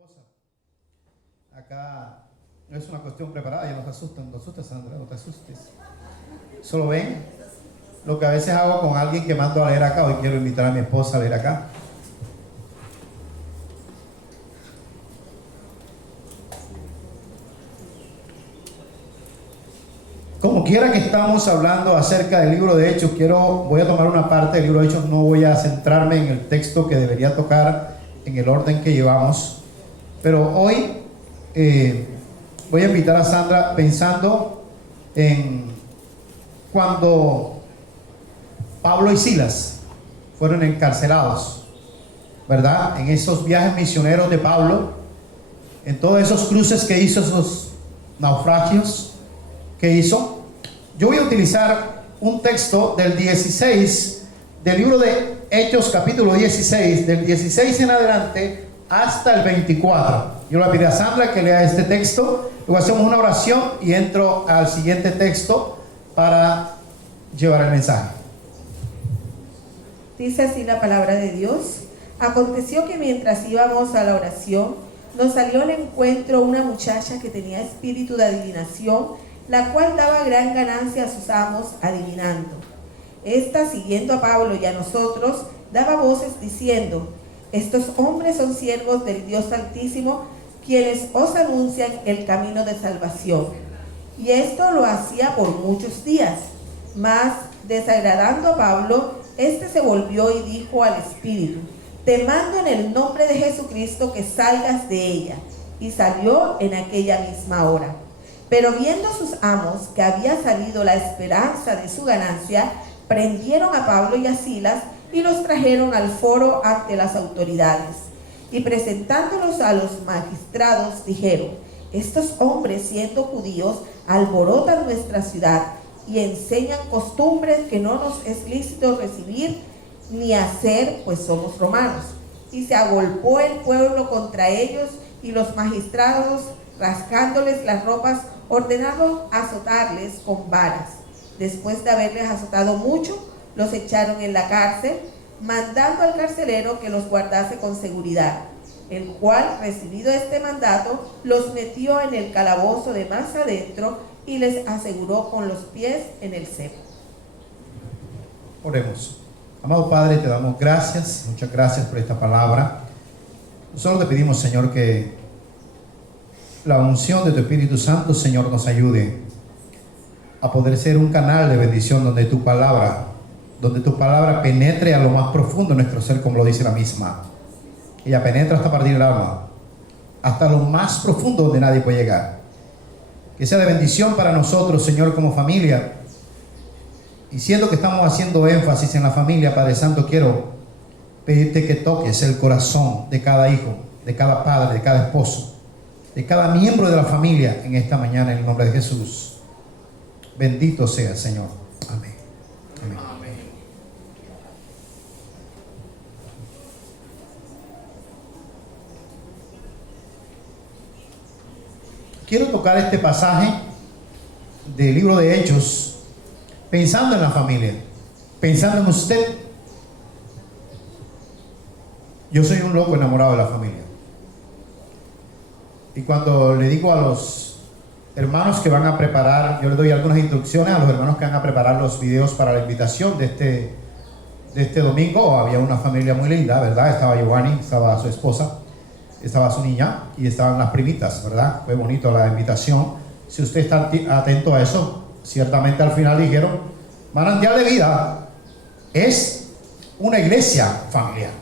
esposa. Acá no es una cuestión preparada, ya no te asustes, Sandra, no te asustes. Solo ven lo que a veces hago con alguien que mando a leer acá. Hoy quiero invitar a mi esposa a leer acá. Como quiera que estamos hablando acerca del libro de Hechos, voy a tomar una parte del libro de Hechos, no voy a centrarme en el texto que debería tocar en el orden que llevamos, pero hoy voy a invitar a Sandra pensando en cuando Pablo y Silas fueron encarcelados, ¿verdad? En esos viajes misioneros de Pablo, en todos esos cruces que hizo, esos naufragios que hizo. Yo voy a utilizar un texto del 16 del libro de Hechos, capítulo 16, del 16 en adelante hasta el 24. Yo le pido a Sandra que lea este texto, luego hacemos una oración y entro al siguiente texto para llevar el mensaje. Dice así la palabra de Dios. Aconteció que mientras íbamos a la oración, nos salió al encuentro una muchacha que tenía espíritu de adivinación, la cual daba gran ganancia a sus amos adivinando. Esta, siguiendo a Pablo y a nosotros, daba voces diciendo: estos hombres son siervos del Dios Altísimo, quienes os anuncian el camino de salvación. Y esto lo hacía por muchos días. Mas, desagradando a Pablo, este se volvió y dijo al espíritu: te mando en el nombre de Jesucristo que salgas de ella. Y salió en aquella misma hora. Pero viendo sus amos que había salido la esperanza de su ganancia, prendieron a Pablo y a Silas y los trajeron al foro ante las autoridades. Y presentándolos a los magistrados, dijeron: estos hombres, siendo judíos, alborotan nuestra ciudad y enseñan costumbres que no nos es lícito recibir ni hacer, pues somos romanos. Y se agolpó el pueblo contra ellos, y los magistrados, rasgándoles las ropas, ordenaron azotarles con varas. Después de haberles azotado mucho, los echaron en la cárcel, mandando al carcelero que los guardase con seguridad, el cual, recibido este mandato, los metió en el calabozo de más adentro y les aseguró con los pies en el cepo. Oremos. Amado Padre, te damos gracias, muchas gracias por esta palabra. Nosotros te pedimos, Señor, que la unción de tu Espíritu Santo, Señor, nos ayude a poder ser un canal de bendición donde tu palabra penetre a lo más profundo de nuestro ser, como lo dice la misma. Ella penetra hasta partir el alma, hasta lo más profundo donde nadie puede llegar. Que sea de bendición para nosotros, Señor, como familia. Y siendo que estamos haciendo énfasis en la familia, Padre Santo, quiero pedirte que toques el corazón de cada hijo, de cada padre, de cada esposo, de cada miembro de la familia en esta mañana, en el nombre de Jesús. Bendito sea el Señor. Amén. Amén. Amén. Quiero tocar este pasaje del libro de Hechos pensando en la familia, pensando en usted. Yo soy un loco enamorado de la familia. Y cuando le digo a los hermanos que van a preparar, yo les doy algunas instrucciones a los hermanos que van a preparar los videos para la invitación de este domingo. Había una familia muy linda, ¿verdad? Estaba Giovanni, estaba su esposa, estaba su niña y estaban las primitas, ¿verdad? Fue bonito la invitación. Si usted está atento a eso, ciertamente al final dijeron: Manantial de Vida es una iglesia familiar,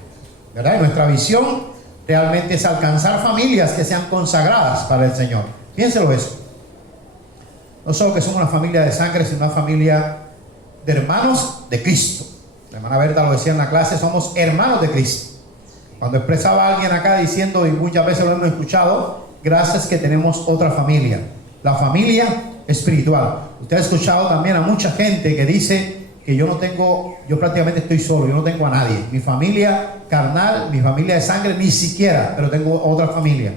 ¿verdad? Y nuestra visión realmente es alcanzar familias que sean consagradas para el Señor. Piénselo eso. No solo que somos una familia de sangre, sino una familia de hermanos de Cristo. La hermana Berta lo decía en la clase: somos hermanos de Cristo. Cuando expresaba alguien acá diciendo, y muchas veces lo hemos escuchado, gracias que tenemos otra familia, la familia espiritual. Usted ha escuchado también a mucha gente que dice que yo prácticamente estoy solo, yo no tengo a nadie. Mi familia carnal, mi familia de sangre, ni siquiera, pero tengo otra familia,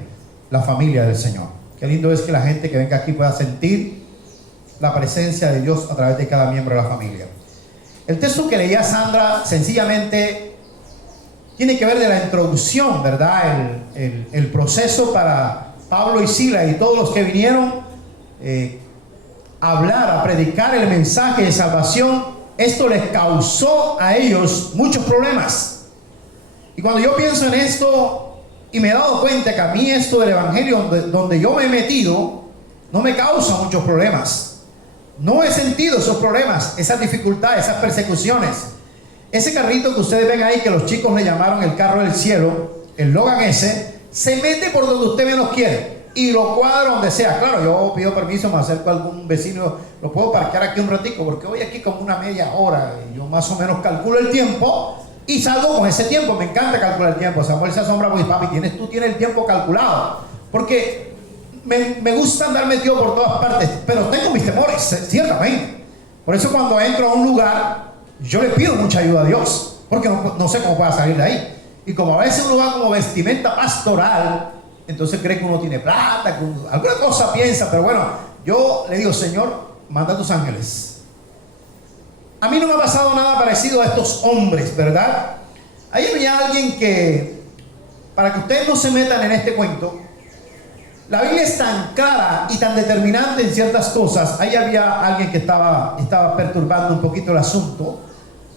la familia del Señor. Qué lindo es que la gente que venga aquí pueda sentir la presencia de Dios a través de cada miembro de la familia. El texto que leía Sandra sencillamente tiene que ver de la introducción, ¿verdad? El proceso para Pablo y Silas y todos los que vinieron a hablar, a predicar el mensaje de salvación. Esto les causó a ellos muchos problemas. Y cuando yo pienso en esto y me he dado cuenta que a mí esto del evangelio donde yo me he metido no me causa muchos problemas. No he sentido esos problemas, esas dificultades, esas persecuciones. Ese carrito que ustedes ven ahí, que los chicos le llamaron el carro del cielo, el Logan ese, se mete por donde usted menos quiere y lo cuadra donde sea. Claro, yo pido permiso, me acerco a algún vecino, lo puedo parquear aquí un ratico porque voy aquí como una media hora y yo más o menos calculo el tiempo y salgo con ese tiempo. Me encanta calcular el tiempo. Samuel se asombra porque, papi, tú tienes el tiempo calculado, porque me gusta andar metido por todas partes, pero tengo mis temores, ciertamente. Por eso cuando entro a un lugar yo le pido mucha ayuda a Dios, porque no sé cómo pueda salir de ahí. Y como a veces uno va como vestimenta pastoral, entonces cree que uno tiene plata, que alguna cosa piensa. Pero bueno, yo le digo: Señor, manda a tus ángeles. A mí no me ha pasado nada parecido a estos hombres, ¿verdad? Ahí había alguien que, para que ustedes no se metan en este cuento, la Biblia es tan clara y tan determinante en ciertas cosas. Ahí había alguien que estaba perturbando un poquito el asunto.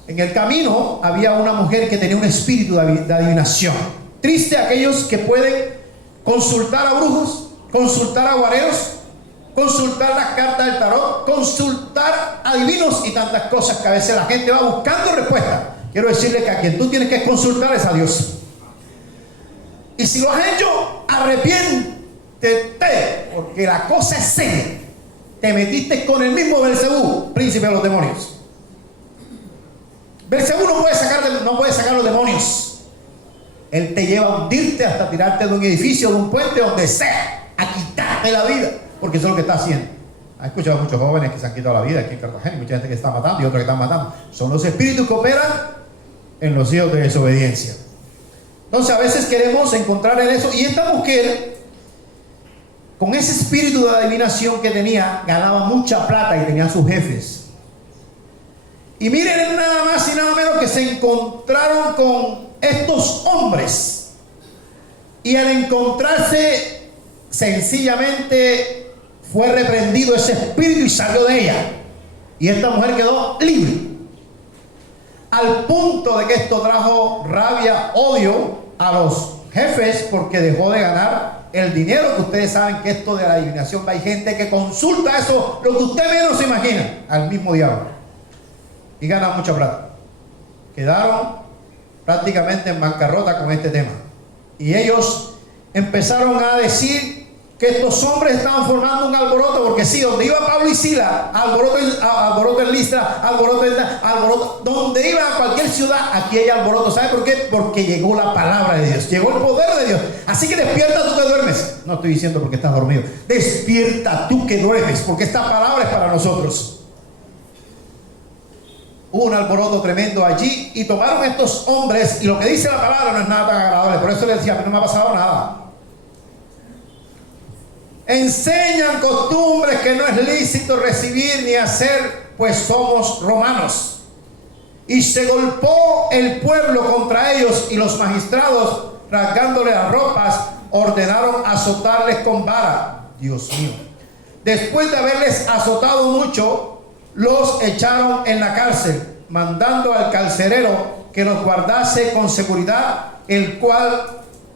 En el camino había una mujer que tenía un espíritu de adivinación. Triste aquellos que pueden consultar a brujos, consultar a aguareros, consultar las cartas del tarot, consultar a adivinos y tantas cosas que a veces la gente va buscando respuesta. Quiero decirle que a quien tú tienes que consultar es a Dios. Y si lo has hecho, arrepiéntete, porque la cosa es seria. Te metiste con el mismo Belcebú, príncipe de los demonios. Belcebú no puede sacar los demonios. Él te lleva a hundirte hasta tirarte de un edificio, de un puente, donde sea, a quitarte la vida, porque eso es lo que está haciendo. He escuchado a muchos jóvenes que se han quitado la vida aquí en Cartagena, y mucha gente que está matando y otros que están matando. Son los espíritus que operan en los hijos de desobediencia. Entonces a veces queremos encontrar en eso, y esta mujer, con ese espíritu de adivinación que tenía, ganaba mucha plata y tenía sus jefes. Y miren nada más y nada menos que se encontraron con estos hombres. Y al encontrarse, sencillamente fue reprendido ese espíritu y salió de ella. Y esta mujer quedó libre. Al punto de que esto trajo rabia, odio a los jefes, porque dejó de ganar el dinero. Que ustedes saben que esto de la adivinación, hay gente que consulta eso, lo que usted menos se imagina, al mismo diablo, y ganan mucha plata. Quedaron prácticamente en bancarrota con este tema. Y ellos empezaron a decir que estos hombres estaban formando un alboroto, porque sí, donde iba Pablo y Silas, alboroto en Listra, alboroto, donde iba a cualquier ciudad, aquí hay alboroto. ¿Sabe por qué? Porque llegó la palabra de Dios, llegó el poder de Dios. Así que despierta tú que duermes. No estoy diciendo porque estás dormido. Despierta tú que duermes, porque esta palabra es para nosotros. Hubo un alboroto tremendo allí y tomaron estos hombres, y lo que dice la palabra no es nada tan agradable. Por eso les decía: a mí no me ha pasado nada. Enseñan costumbres que no es lícito recibir ni hacer, pues somos romanos. Y se golpeó el pueblo contra ellos, y los magistrados, rasgándole las ropas, ordenaron azotarles con vara. Dios mío. Después de haberles azotado mucho, los echaron en la cárcel, mandando al carcelero que los guardase con seguridad, el cual,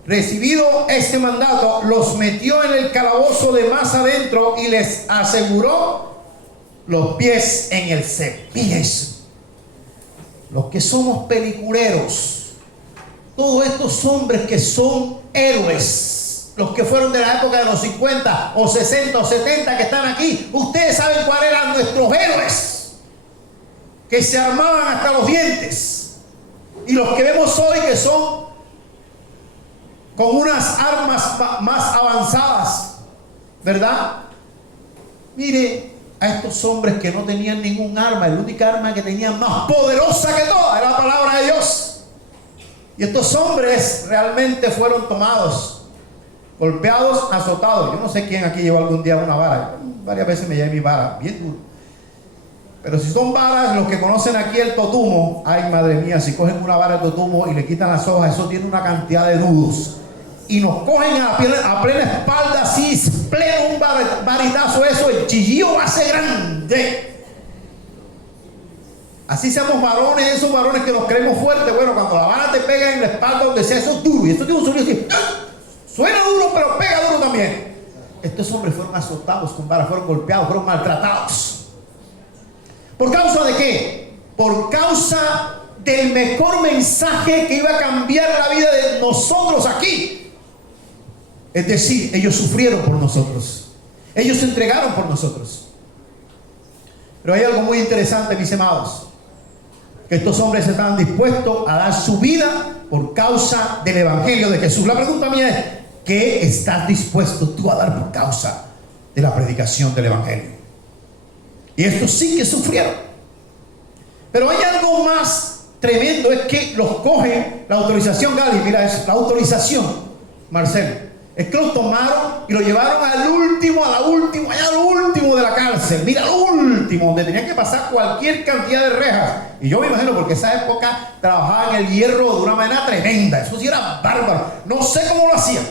recibido este mandato, los metió en el calabozo de más adentro y les aseguró los pies en el cepillo. Los que somos peliculeros, todos estos hombres que son héroes, los que fueron de la época de los 50 o 60 o 70 que están aquí, ustedes saben cuáles eran nuestros héroes, que se armaban hasta los dientes. Y los que vemos hoy, que son con unas armas más avanzadas, ¿verdad? Mire a estos hombres que no tenían ningún arma. La única arma que tenían, más poderosa que toda, era la palabra de Dios. Y estos hombres realmente fueron tomados, golpeados, azotados. Yo no sé quién aquí llevó algún día una vara. Varias veces me llevé mi vara, bien duro. Pero si son varas, los que conocen aquí el totumo, ay madre mía, si cogen una vara de totumo y le quitan las hojas, eso tiene una cantidad de nudos. Y nos cogen a plena espalda, así, pleno un varitazo, eso, el chillillo va a ser grande. Así seamos varones, esos varones que nos creemos fuertes, bueno, cuando la vara te pega en la espalda, donde sea, eso es duro. Y esto tiene un sonido así, suena duro, pero pega duro también. Estos hombres fueron azotados con varas, fueron golpeados, fueron maltratados. ¿Por causa de qué? Por causa del mejor mensaje que iba a cambiar la vida de nosotros aquí. Es decir, ellos sufrieron por nosotros. Ellos se entregaron por nosotros. Pero hay algo muy interesante, mis amados, que estos hombres estaban dispuestos a dar su vida por causa del Evangelio de Jesús. La pregunta mía es, ¿qué estás dispuesto tú a dar por causa de la predicación del Evangelio? Y estos sí que sufrieron. Pero hay algo más tremendo, es que los cogen, la autorización, Gali, mira eso, la autorización, Marcelo, es que los tomaron y lo llevaron al último, allá al último de la cárcel, mira, al último, donde tenían que pasar cualquier cantidad de rejas. Y yo me imagino, porque esa época trabajaban el hierro de una manera tremenda, eso sí era bárbaro, no sé cómo lo hacían,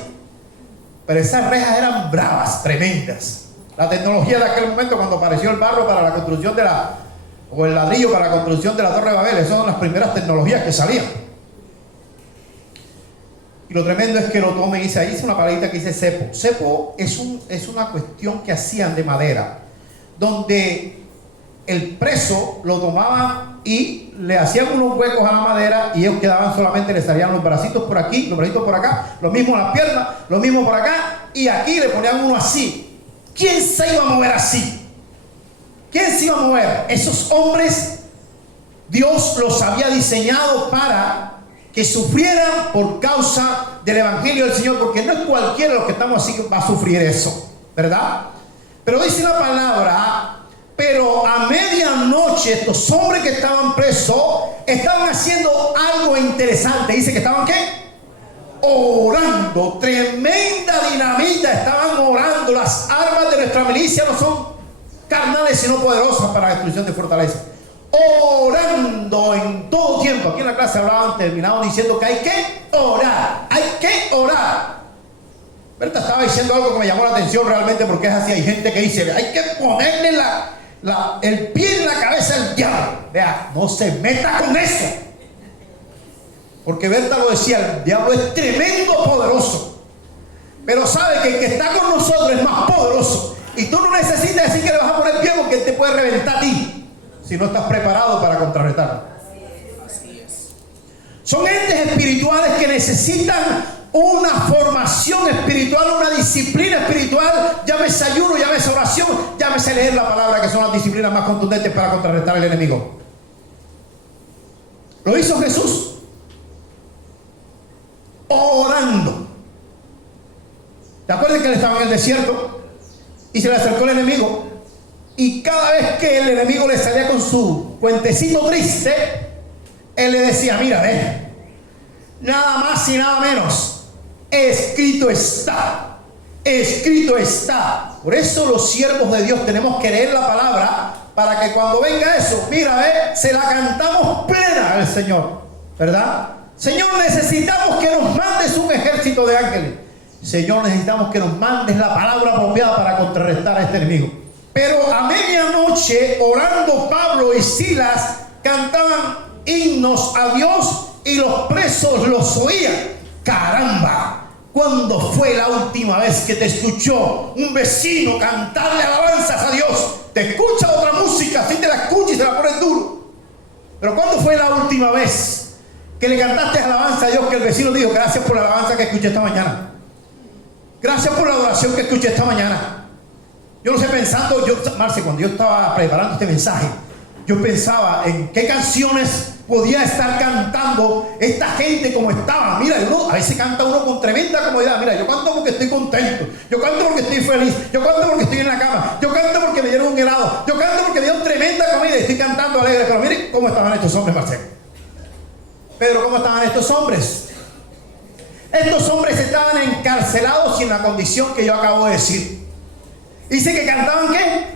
pero esas rejas eran bravas, tremendas. La tecnología de aquel momento, cuando apareció el barro para la construcción o el ladrillo para la construcción de la Torre de Babel, esas son las primeras tecnologías que salían. Y lo tremendo es que lo tomen y dice, ahí dice una palabrita que dice cepo. Cepo es una cuestión que hacían de madera, donde el preso lo tomaban y le hacían unos huecos a la madera y ellos quedaban solamente, le salían los bracitos por aquí, los bracitos por acá, lo mismo en las piernas, lo mismo por acá, y aquí le ponían uno así. ¿Quién se iba a mover así? ¿Quién se iba a mover? Esos hombres, Dios los había diseñado para que sufrieran por causa del Evangelio del Señor, porque no es cualquiera de los que estamos así que va a sufrir eso, ¿verdad? Pero dice la palabra, pero a medianoche estos hombres que estaban presos estaban haciendo algo interesante. Dice que estaban ¿qué? Orando. Tremenda dinamita, estaban orando. Las armas de nuestra milicia no son carnales sino poderosas para la destrucción de fortalezas. Orando en todo tiempo. Aquí en la clase hablaban, terminaban diciendo que hay que orar, hay que orar. Berta estaba diciendo algo que me llamó la atención realmente, porque es así. Hay gente que dice, hay que ponerle el pie en la cabeza al diablo. Vea, no se meta con eso, porque Berta lo decía, el diablo es tremendo poderoso, pero sabe que el que está con nosotros es más poderoso. Y tú no necesitas decir que le vas a poner el pie, porque él te puede reventar a ti si no estás preparado para contrarrestarlo. Así es. Son entes espirituales que necesitan una formación espiritual, una disciplina espiritual, llámese ayuno, llámese oración, llámese leer la palabra, que son las disciplinas más contundentes para contrarrestar al enemigo. Lo hizo Jesús orando. ¿Te acuerdas que él estaba en el desierto y se le acercó el enemigo? Y cada vez que el enemigo le salía con su cuentecito triste, él le decía, mira, nada más y nada menos, escrito está, escrito está. Por eso los siervos de Dios tenemos que leer la palabra, para que cuando venga eso, mira, se la cantamos plena al Señor, ¿verdad? Señor, necesitamos que nos mandes un ejército de ángeles. Señor, necesitamos que nos mandes la palabra apropiada para contrarrestar a este enemigo. Pero a medianoche, orando, Pablo y Silas cantaban himnos a Dios y los presos los oían. Caramba, ¿cuándo fue la última vez que te escuchó un vecino cantarle alabanzas a Dios? Te escucha otra música, si te la escucha y se la pones duro. Pero ¿cuándo fue la última vez que le cantaste alabanza a Dios, que el vecino dijo, gracias por la alabanza que escuché esta mañana? Gracias por la adoración que escuché esta mañana. Yo no sé, pensando, Marce, cuando yo estaba preparando este mensaje, yo pensaba en qué canciones podía estar cantando esta gente como estaba. Mira, a veces canta uno con tremenda comodidad. Mira, yo canto porque estoy contento, yo canto porque estoy feliz, yo canto porque estoy en la cama, yo canto porque me dieron un helado, yo canto porque me dieron tremenda comida y estoy cantando alegre. Pero miren cómo estaban estos hombres, Marcelo. Pedro, ¿cómo estaban estos hombres? Estos hombres estaban encarcelados y en la condición que yo acabo de decir. Dice que cantaban ¿qué?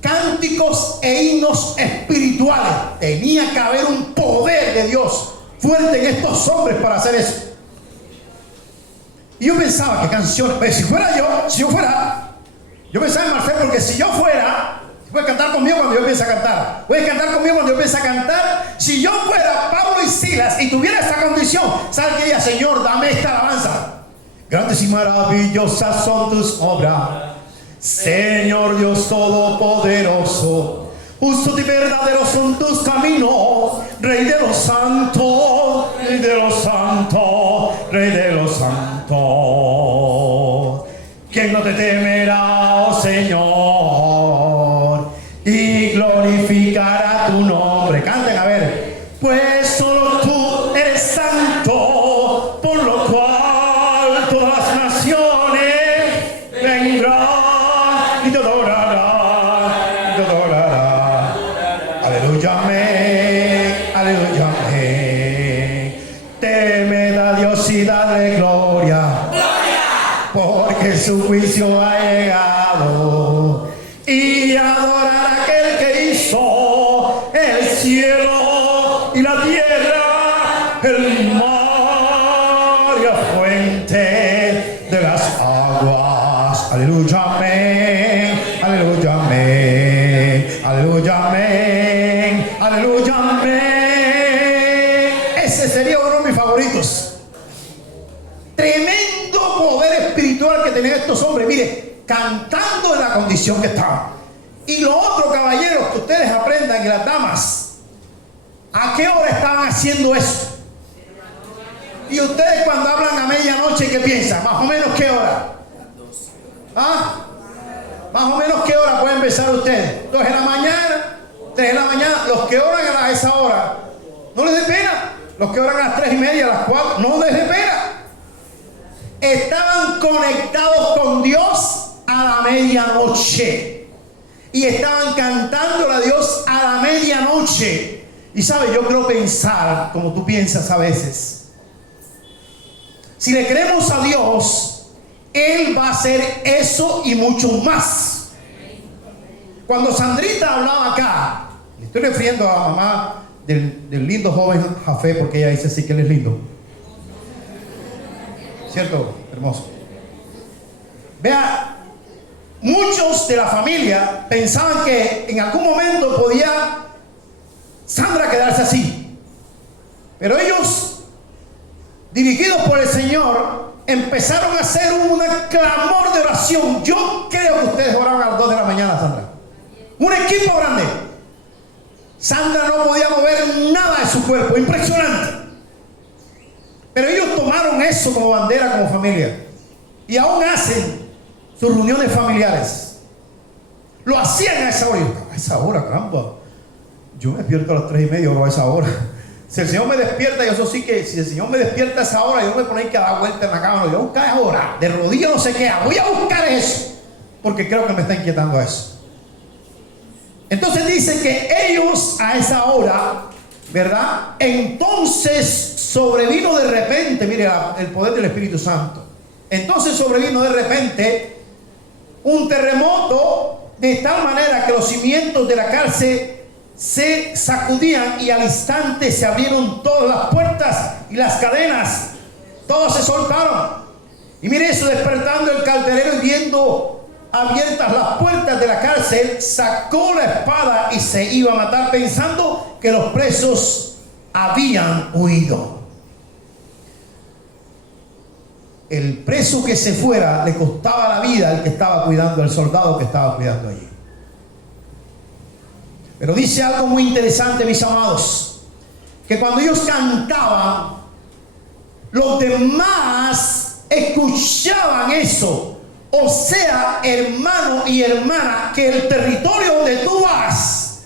cánticos e himnos espirituales. Tenía que haber un poder de Dios fuerte en estos hombres para hacer eso. Y yo pensaba que canciones, pero yo pensaba en Marcelo, porque si yo fuera, puede cantar conmigo cuando yo empiece a cantar, puede cantar conmigo cuando yo empiece a cantar. Si yo fuera Pablo y Silas y tuviera esta condición, ¿sabe qué diría? Señor, dame esta alabanza. Grandes y maravillosas son tus obras, Señor Dios Todopoderoso. Justos y verdaderos son tus caminos, Rey de los santos, Rey de los santos, Rey de los santos. ¿Quién no te temerá, oh Señor, y glorificará tu nombre? Canten, a ver. Pues solo tú eres santo, por lo cual todas las naciones vendrán y te adorarán, y te adorarán. Aleluya, amén, aleluya, amén. Temed a Dios y dale gloria, porque su juicio ha llegado, y adorar a aquel que hizo el cielo y la tierra, el mar y la fuente de las aguas. Aleluya, amén, aleluya, amén, aleluya, amén, aleluya, amén. Ese sería uno de mis favoritos. Tremendo poder espiritual que tenían estos hombres, mire, cantando en la condición que estaban. Y lo otro, caballeros, que ustedes aprendan, y las damas, ¿a qué hora estaban haciendo eso? Y ustedes cuando hablan a medianoche, ¿qué piensan? ¿Más o menos qué hora? ¿Ah? ¿Más o menos qué hora pueden empezar ustedes? 2 de la mañana, 3 de la mañana. Los que oran a esa hora, no les dé pena. Los que oran a las 3:30, a las 4, no les dé pena. Estaban conectados con Dios a la medianoche. Y estaban cantándole a Dios a la medianoche. Y sabes, yo creo pensar como tú piensas a veces. Si le creemos a Dios, Él va a hacer eso y mucho más. Cuando Sandrita hablaba acá, le estoy refiriendo a la mamá del lindo joven Jafé, porque ella dice así que él es lindo. ¿Cierto? Hermoso. Vea, muchos de la familia pensaban que en algún momento podía Sandra quedarse así. Pero ellos, dirigidos por el Señor, empezaron a hacer un clamor de oración. Yo creo que ustedes oraban a las 2 de la mañana, Sandra. Un equipo grande. Sandra no podía mover nada de su cuerpo. Impresionante. Pero ellos tomaron eso como bandera, como familia. Y aún hacen sus reuniones familiares. Lo hacían a esa hora. A esa hora, caramba. Yo me despierto a las 3:30 o a esa hora. Si el Señor me despierta, yo eso sí que, si el Señor me despierta a esa hora, yo me pongo que dar vuelta en la cama. No, yo voy a buscar esa hora. De rodillas no sé qué. Voy a buscar eso. Porque creo que me está inquietando eso. Entonces dice que ellos a esa hora, ¿verdad? Entonces sobrevino de repente, mire el poder del Espíritu Santo. Entonces sobrevino de repente un terremoto de tal manera que los cimientos de la cárcel se sacudían y al instante se abrieron todas las puertas y las cadenas. Todos se soltaron. Y mire eso, despertando el carcelero y viendo abiertas las puertas de la cárcel, sacó la espada y se iba a matar pensando que los presos habían huido. El preso que se fuera le costaba la vida al que estaba cuidando, al soldado que estaba cuidando allí. Pero dice algo muy interesante, mis amados, que cuando ellos cantaban, los demás escuchaban eso. O sea, hermano y hermana, que el territorio donde tú vas,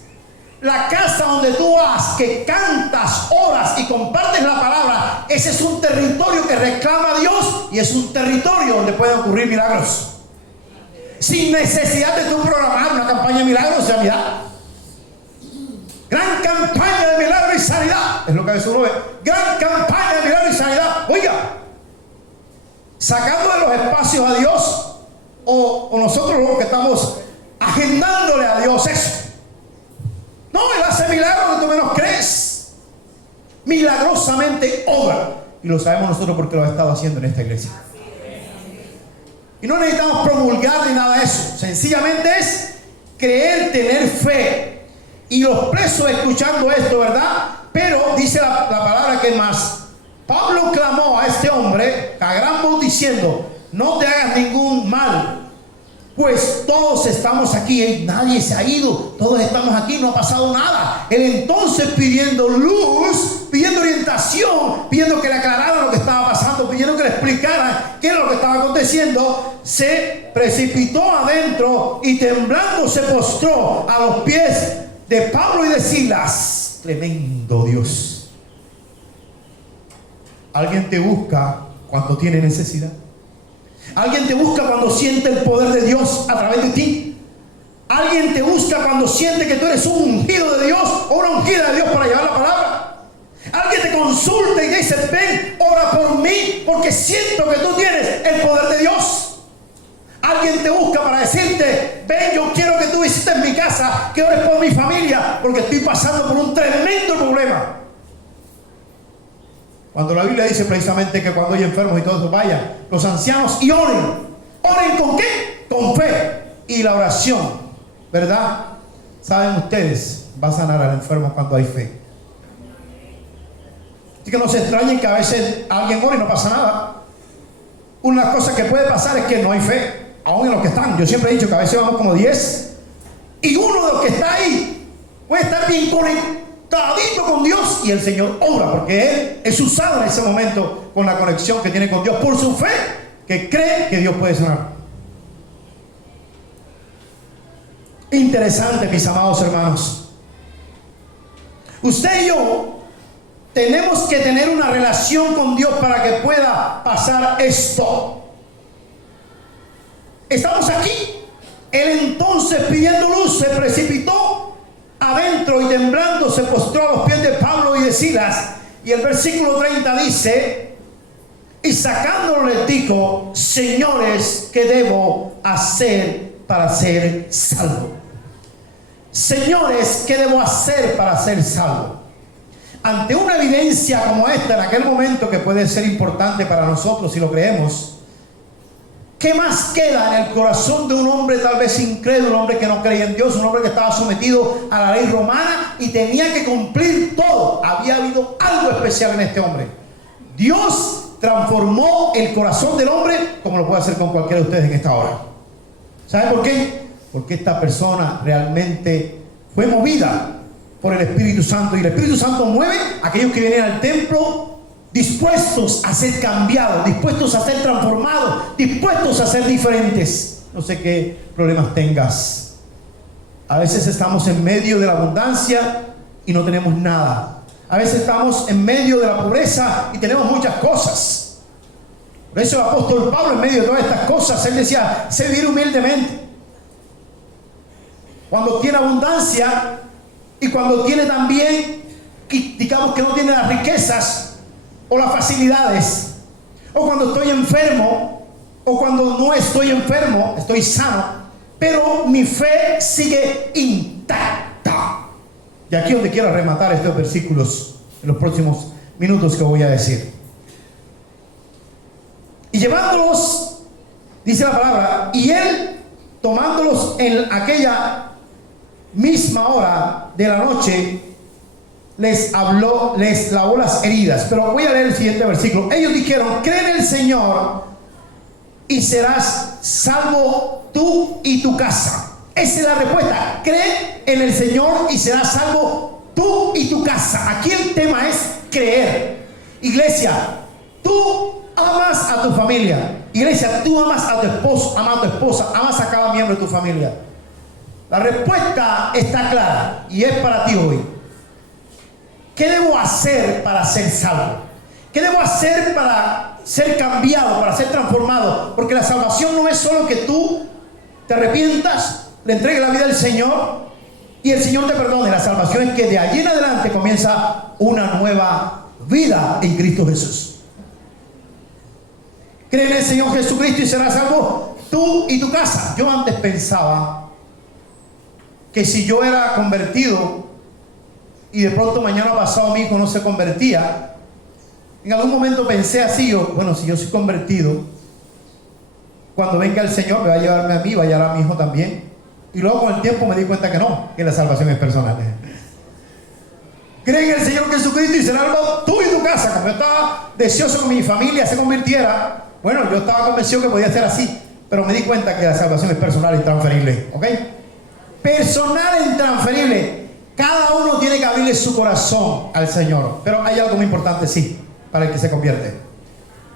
la casa donde tú vas, que cantas, oras y compartes la palabra, ese es un territorio que reclama a Dios y es un territorio donde pueden ocurrir milagros. Sin necesidad de tú programar una campaña de milagros y sanidad. Gran campaña de milagros y sanidad. Es lo que a veces uno ve. Gran campaña de milagros y sanidad. Oiga, sacando de los espacios a Dios, o nosotros los que estamos ajenos agendándole a Dios eso. No, Él hace milagros que tú menos crees. Milagrosamente obra. Y lo sabemos nosotros porque lo ha estado haciendo en esta iglesia. Y no necesitamos promulgar ni nada de eso. Sencillamente es creer, tener fe. Y los presos escuchando esto, ¿verdad? Pero dice la palabra que más. Pablo clamó a este hombre a gran voz diciendo: no te hagas ningún mal, pues todos estamos aquí, nadie se ha ido, todos estamos aquí, no ha pasado nada. Él entonces, pidiendo luz, pidiendo orientación, pidiendo que le aclararan lo que estaba pasando, pidiendo que le explicaran qué era lo que estaba aconteciendo, se precipitó adentro y temblando se postró a los pies de Pablo y de Silas. Tremendo Dios. Alguien te busca cuando tiene necesidad. Alguien te busca cuando siente el poder de Dios a través de ti. Alguien te busca cuando siente que tú eres un ungido de Dios o una ungida de Dios para llevar la palabra. Alguien te consulta y te dice: ven, ora por mí porque siento que tú tienes el poder de Dios. Alguien te busca para decirte: ven, yo quiero que tú visites mi casa, que ores por mi familia porque estoy pasando por un tremendo problema. Cuando la Biblia dice precisamente que cuando hay enfermos y todos vayan los ancianos y oren. ¿Oren con qué? Con fe. Y la oración, ¿verdad? Saben ustedes, va a sanar al enfermo cuando hay fe. Así que no se extrañen que a veces alguien ora y no pasa nada. Una de las cosas que puede pasar es que no hay fe, aún en los que están. Yo siempre he dicho que a veces vamos como 10 y uno de los que está ahí puede estar bien conectadito con Dios y el Señor obra, porque Él es usado en ese momento con la conexión que tiene con Dios por su fe, que cree que Dios puede sanar. Interesante, mis amados hermanos. Usted y yo tenemos que tener una relación con Dios para que pueda pasar esto. Estamos aquí. Él entonces, pidiendo luz, se precipitó adentro y temblando se postró a los pies de Pablo y de Silas. Y el versículo 30 dice: y sacándole dijo: señores, ¿qué debo hacer para ser salvo? Señores, ¿qué debo hacer para ser salvo? Ante una evidencia como esta en aquel momento, que puede ser importante para nosotros si lo creemos, ¿qué más queda en el corazón de un hombre tal vez incrédulo, un hombre que no creía en Dios, un hombre que estaba sometido a la ley romana y tenía que cumplir todo? Había habido algo especial en este hombre. Dios transformó el corazón del hombre como lo puede hacer con cualquiera de ustedes en esta hora. ¿Sabe por qué? Porque esta persona realmente fue movida por el Espíritu Santo, y el Espíritu Santo mueve a aquellos que vienen al templo dispuestos a ser cambiados, dispuestos a ser transformados, dispuestos a ser diferentes. No sé qué problemas tengas. A veces estamos en medio de la abundancia y no tenemos nada. A veces estamos en medio de la pobreza y tenemos muchas cosas. Por eso el apóstol Pablo, en medio de todas estas cosas, él decía: sé vivir humildemente. Cuando tiene abundancia y cuando tiene también, digamos que no tiene las riquezas o las facilidades, o cuando estoy enfermo, o cuando no estoy enfermo, estoy sano, pero mi fe sigue intacta. Y aquí es donde quiero rematar estos versículos en los próximos minutos que voy a decir. Y llevándolos, dice la palabra, y él tomándolos en aquella misma hora de la noche, les habló, les lavó las heridas. Pero voy a leer el siguiente versículo. Ellos dijeron: cree en el Señor y serás salvo tú y tu casa. Esa es la respuesta. Cree en el Señor y serás salvo tú y tu casa. Aquí el tema es creer. Iglesia, tú amas a tu familia. Iglesia, tú amas a tu esposo, amas a tu esposa, amas a cada miembro de tu familia. La respuesta está clara y es para ti hoy. ¿Qué debo hacer para ser salvo? ¿Qué debo hacer para ser cambiado, para ser transformado? Porque la salvación no es solo que tú te arrepientas, le entregues la vida al Señor y el Señor te perdone. La salvación es que de allí en adelante comienza una nueva vida en Cristo Jesús. Cree en el Señor Jesucristo y serás salvo tú y tu casa. Yo antes pensaba que si yo era convertido y de pronto mañana pasado mi hijo no se convertía, en algún momento pensé así, bueno, si yo soy convertido, cuando venga el Señor me va a llevarme a mí, va a llevar a mi hijo también. Y luego con el tiempo me di cuenta que no, que la salvación es personal. Cree en el Señor Jesucristo y será salvo tú y tu casa. Como yo estaba deseoso que mi familia se convirtiera, bueno, yo estaba convencido que podía ser así, pero me di cuenta que la salvación es personal e intransferible. ¿Ok? Personal e intransferible. Cada uno tiene que abrirle su corazón al Señor. Pero hay algo muy importante, sí, para el que se convierte.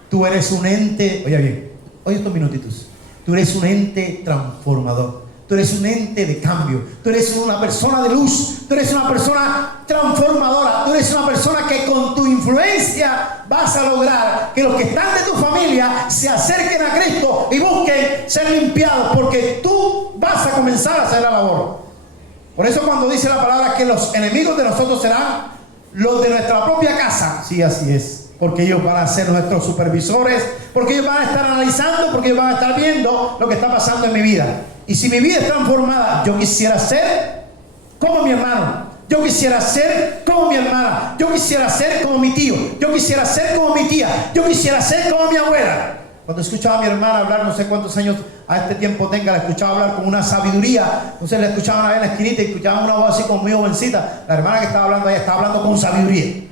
Tú eres un ente, oye bien, oye estos minutitos. Tú eres un ente transformador. Tú eres un ente de cambio. Tú eres una persona de luz. Tú eres una persona transformadora. Tú eres una persona que con tu influencia vas a lograr que los que están de tu familia se acerquen a Cristo y busquen ser limpiados, porque tú vas a comenzar a hacer la labor. Por eso cuando dice la palabra que los enemigos de nosotros serán los de nuestra propia casa, sí, así es. Porque ellos van a ser nuestros supervisores, porque ellos van a estar analizando, porque ellos van a estar viendo lo que está pasando en mi vida. Y si mi vida es transformada, yo quisiera ser como mi hermano, yo quisiera ser como mi hermana, yo quisiera ser como mi tío, yo quisiera ser como mi tía, yo quisiera ser como mi abuela. Cuando escuchaba a mi hermana hablar, no sé cuántos años a este tiempo tenga, la escuchaba hablar con una sabiduría. Entonces la escuchaban una vez en la esquinita y escuchaban una voz así como muy jovencita. La hermana que estaba hablando ahí estaba hablando con sabiduría.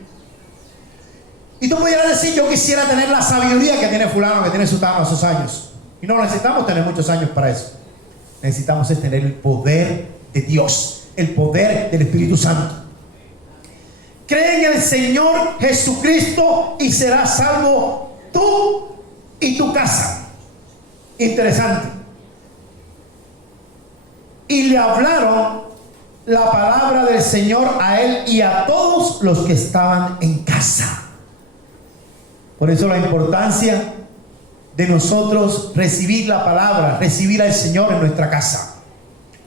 Y tú pudieras decir, yo quisiera tener la sabiduría que tiene fulano, que tiene sutano a sus años. Y no necesitamos tener muchos años para eso. Necesitamos es tener el poder de Dios, el poder del Espíritu Santo. Cree en el Señor Jesucristo y serás salvo tú y tu casa. Interesante. Y le hablaron la palabra del Señor a él y a todos los que estaban en casa. Por eso la importancia de nosotros recibir la palabra, recibir al Señor en nuestra casa.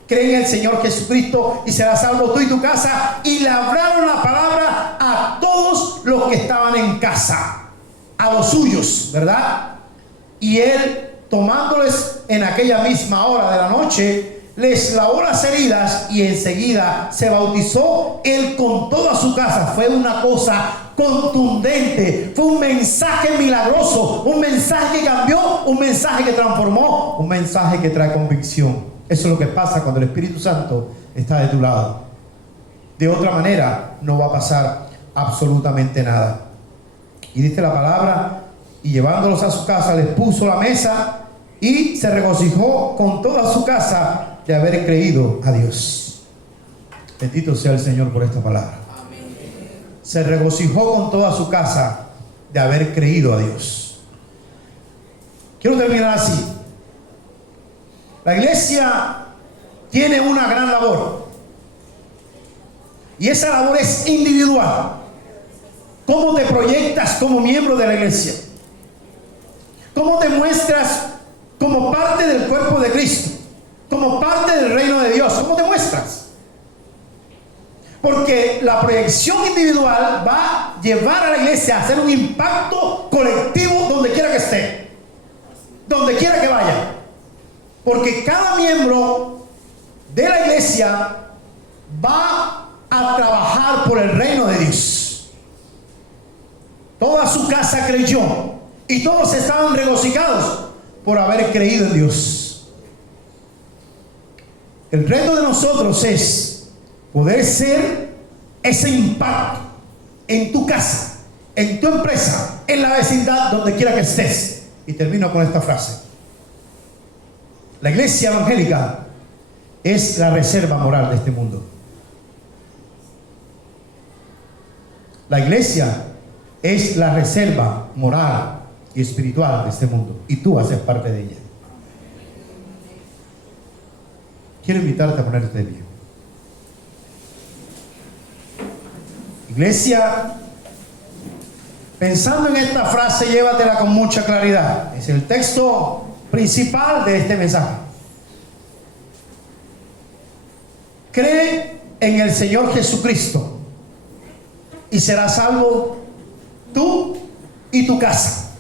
Cree en el Señor Jesucristo y serás salvo tú y tu casa. Y le hablaron la palabra a todos los que estaban en casa, a los suyos, ¿verdad? Y él, tomándoles en aquella misma hora de la noche, les lavó las heridas y enseguida se bautizó él con toda su casa. Fue una cosa contundente, fue un mensaje milagroso, un mensaje que cambió, un mensaje que transformó, un mensaje que trae convicción. Eso es lo que pasa cuando el Espíritu Santo está de tu lado. De otra manera no va a pasar absolutamente nada. Y dice la palabra, y llevándolos a su casa les puso la mesa y se regocijó con toda su casa de haber creído a Dios. Bendito sea el Señor por esta palabra. Se regocijó con toda su casa de haber creído a Dios. Quiero terminar así. La iglesia tiene una gran labor. Y esa labor es individual. ¿Cómo te proyectas como miembro de la iglesia? ¿Cómo te muestras como parte del cuerpo de Cristo? Como parte del reino de Dios. ¿Cómo te muestras? Porque la proyección individual va a llevar a la iglesia a hacer un impacto colectivo donde quiera que esté, donde quiera que vaya. Porque cada miembro de la iglesia va a trabajar por el reino de Dios. Toda su casa creyó y todos estaban regocijados por haber creído en Dios. El reto de nosotros es poder ser ese impacto en tu casa, en tu empresa, en la vecindad, donde quiera que estés. Y termino con esta frase. La iglesia evangélica es la reserva moral de este mundo. La iglesia es la reserva moral y espiritual de este mundo. Y tú haces parte de ella. Quiero invitarte a ponerte de pie. Iglesia, pensando en esta frase, llévatela con mucha claridad. Es el texto principal de este mensaje. Cree en el Señor Jesucristo y serás salvo tú y tu casa.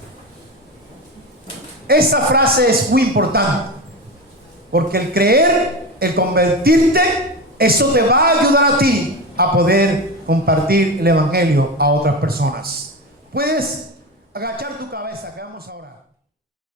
Esa frase es muy importante, porque el creer, el convertirte, Eso te va a ayudar a ti a poder compartir el evangelio a otras personas. Puedes agachar tu cabeza, que vamos ahora.